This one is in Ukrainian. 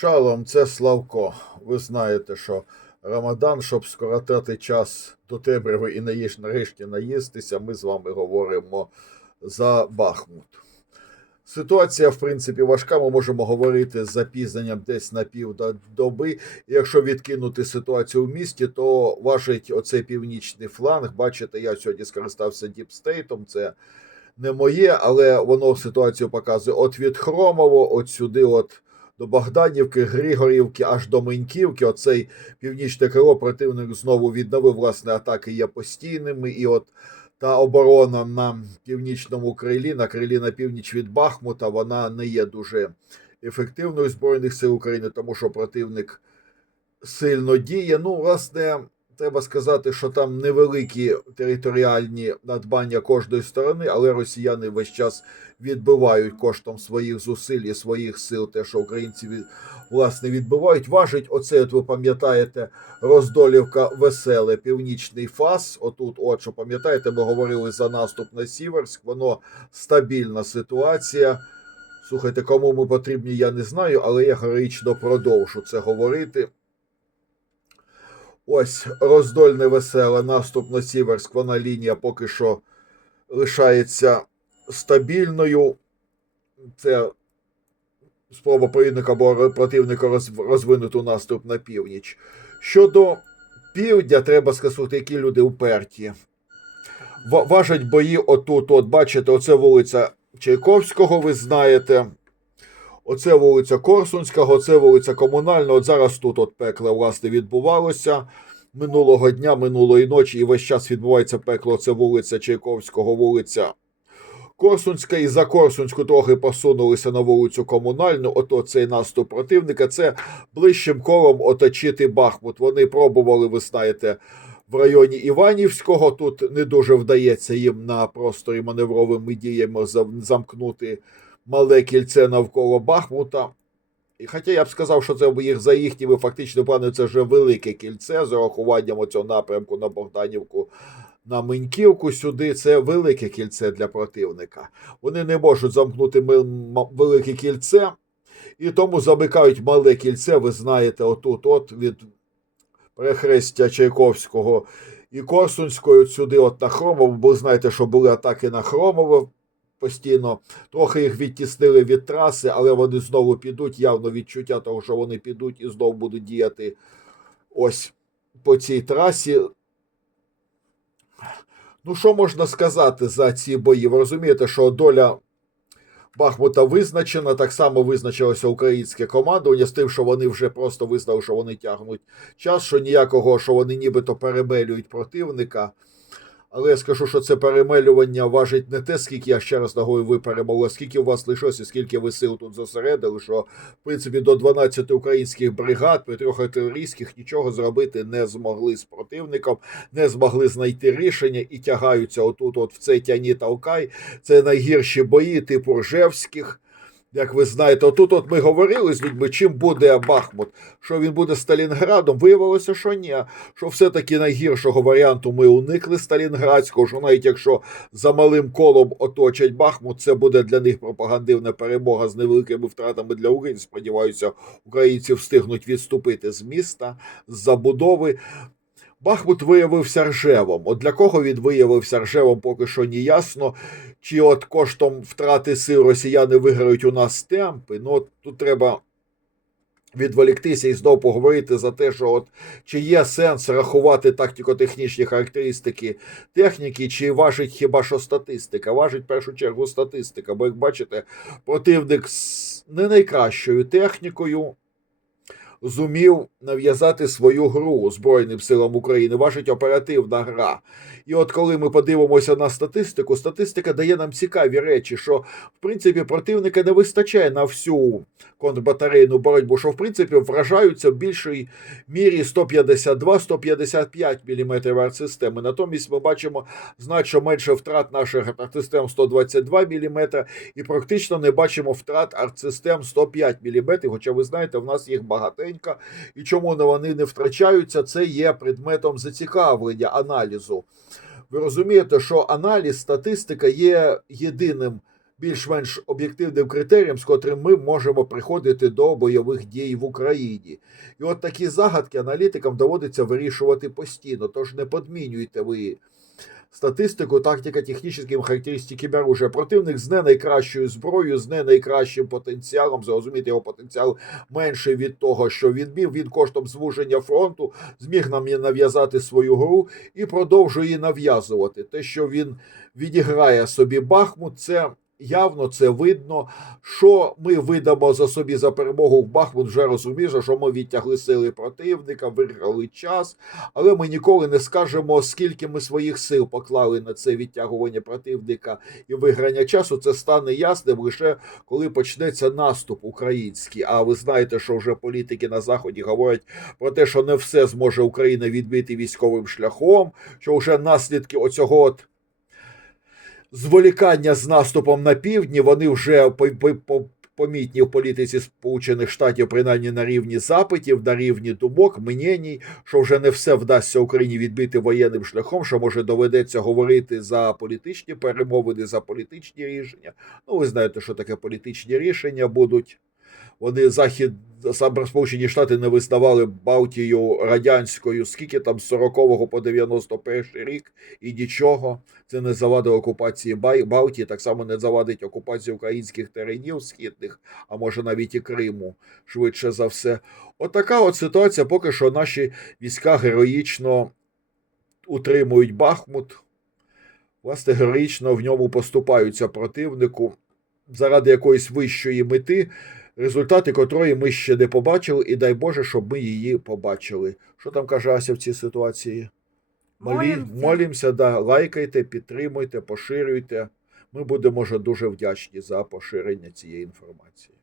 Шалом, це Славко. Ви знаєте, що Рамадан, щоб скоротати час до темряви і наїж нарешті наїстися, ми з вами говоримо за Бахмут. Ситуація, в принципі, важка. Ми можемо говорити з запізненням десь на пів доби. І якщо відкинути ситуацію в місті, то важить оцей північний фланг. Бачите, я сьогодні скористався діпстейтом. Це не моє, але воно ситуацію показує от від Хромово, от сюди, от до Богданівки, Григорівки, аж до Меньківки. Оцей північне крило противник знову відновив власне атаки є постійними. І от та оборона на північному крилі, на крилі на північ від Бахмута, вона не є дуже ефективною Збройних сил України, тому що противник сильно діє. Ну, власне, треба сказати, що там невеликі територіальні надбання кожної сторони, але росіяни весь час відбивають коштом своїх зусиль і своїх сил, те, що українці від, власне відбивають. Важить оце, от ви пам'ятаєте, роздолівка веселе, північний фас. Отут, от що пам'ятаєте, ми говорили за наступ на Сіверськ. Воно стабільна ситуація. Слухайте, кому ми потрібні, я не знаю, але я героїчно продовжу це говорити. Ось роздольне веселе наступ на Сіверськ. Вона лінія поки що лишається стабільною. Це спроба провідника або противника роз- розвинути наступ на північ. Щодо півдня, треба сказати, які люди уперті. Важать бої отут. От бачите, оце вулиця Чайковського, ви знаєте. Оце вулиця Корсунського, оце вулиця Комунальна. От зараз тут от пекло власне відбувалося минулого дня, минулої ночі, і весь час відбувається пекло. Це вулиця Чайковського, вулиця Корсунська. І за Корсунську трохи посунулися на вулицю Комунальну. Ото цей наступ противника. Це ближчим колом оточити Бахмут. Вони пробували, ви знаєте. В районі Іванівського тут не дуже вдається їм на просторі маневровими діями замкнути мале кільце навколо Бахмута. І хоча я б сказав, що це їх за їхніми фактично плани, це вже велике кільце з урахуванням оцього напрямку на Богданівку, на Меньківку сюди. Це велике кільце для противника. Вони не можуть замкнути велике кільце, і тому замикають мале кільце. Ви знаєте, отут, от від перехрестя Чайковського і Корсунської, от сюди, от на Хромово, бо знаєте, що були атаки на Хромово постійно. Трохи їх відтіснили від траси, але вони знову підуть. Явно відчуття того, що вони підуть і знову будуть діяти ось по цій трасі. Ну, що можна сказати за ці бої? Ви розумієте, що доля Бахмута визначена, так само визначилося українське командування з тим, що вони вже просто визнали, що вони тягнуть час, що ніякого, що вони нібито перемелюють противника. Але я скажу, що це перемелювання важить не те, скільки я ще раз нагою ви а скільки у вас лишилося, скільки ви сил тут зосередили, що в принципі до 12 українських бригад при трьох артилерійських нічого зробити не змогли з противником, не змогли знайти рішення і тягаються отут, от в цей тяні толкай. Це найгірші бої, типу Ржевських. Як ви знаєте, отут от ми говорили з людьми, чим буде Бахмут, що він буде Сталінградом. Виявилося, що ні. Що все-таки найгіршого варіанту ми уникли Сталінградського, що навіть якщо за малим колом оточать Бахмут, це буде для них пропагандивна перемога з невеликими втратами для України. Сподіваюся, українці встигнуть відступити з міста, з забудови. Бахмут виявився ржевом. От для кого він виявився ржевом, поки що не ясно. Чи от коштом втрати сил росіяни виграють у нас темпи? Ну, от тут треба відволіктися і знову поговорити за те, що от чи є сенс рахувати тактико-технічні характеристики техніки, чи важить хіба що статистика? Важить в першу чергу статистика. Бо, як бачите, противник з не найкращою технікою зумів нав'язати свою гру Збройним силам України. Важить оперативна гра. І от коли ми подивимося на статистику, статистика дає нам цікаві речі, що в принципі противника не вистачає на всю контрбатарейну боротьбу, що в принципі вражаються в більшій мірі 152-155 мм артсистеми. Натомість ми бачимо значно менше втрат наших артсистем 122 мм і практично не бачимо втрат артсистем 105 мм. Хоча ви знаєте, в нас їх багатенько. І чому вони не втрачаються, це є предметом зацікавлення аналізу. Ви розумієте, що аналіз, статистика є єдиним більш-менш об'єктивним критерієм, з котрим ми можемо приходити до бойових дій в Україні. І от такі загадки аналітикам доводиться вирішувати постійно. Тож не подмінюйте ви статистику, тактика, технічні характеристики оружия. Противник з не найкращою зброєю, з не найкращим потенціалом. Зрозуміти його потенціал менший від того, що він бів. Він коштом звуження фронту зміг нам нав'язати свою гру і продовжує нав'язувати. Те, що він відіграє собі Бахмут, це. Явно це видно, що ми видамо за собі за перемогу в Бахмут, вже розумієш, що ми відтягли сили противника, виграли час, але ми ніколи не скажемо, скільки ми своїх сил поклали на це відтягування противника і виграння часу. Це стане ясним лише коли почнеться наступ український. А ви знаєте, що вже політики на заході говорять про те, що не все зможе Україна відбити військовим шляхом, що вже наслідки оцього от зволікання з наступом на півдні, вони вже по, по, по, помітні в політиці Сполучених Штатів, принаймні на рівні запитів, на рівні думок, мненій, що вже не все вдасться Україні відбити воєнним шляхом, що може доведеться говорити за політичні перемовини, за політичні рішення. Ну, ви знаєте, що таке політичні рішення будуть. Вони захід саме Сполучені Штати не визнавали Балтію радянською, скільки там з 40-го по 91 рік, і нічого. Це не завадило окупації Балтії, так само не завадить окупації українських теренів східних, а може навіть і Криму, швидше за все. Отака от ситуація, поки що наші війська героїчно утримують Бахмут. Власне, героїчно в ньому поступаються противнику заради якоїсь вищої мети, результати котрої ми ще не побачили, і дай Боже, щоб ми її побачили. Що там каже Ася в цій ситуації? Молімося. Молімося, да, лайкайте, підтримуйте, поширюйте. Ми будемо вже дуже вдячні за поширення цієї інформації.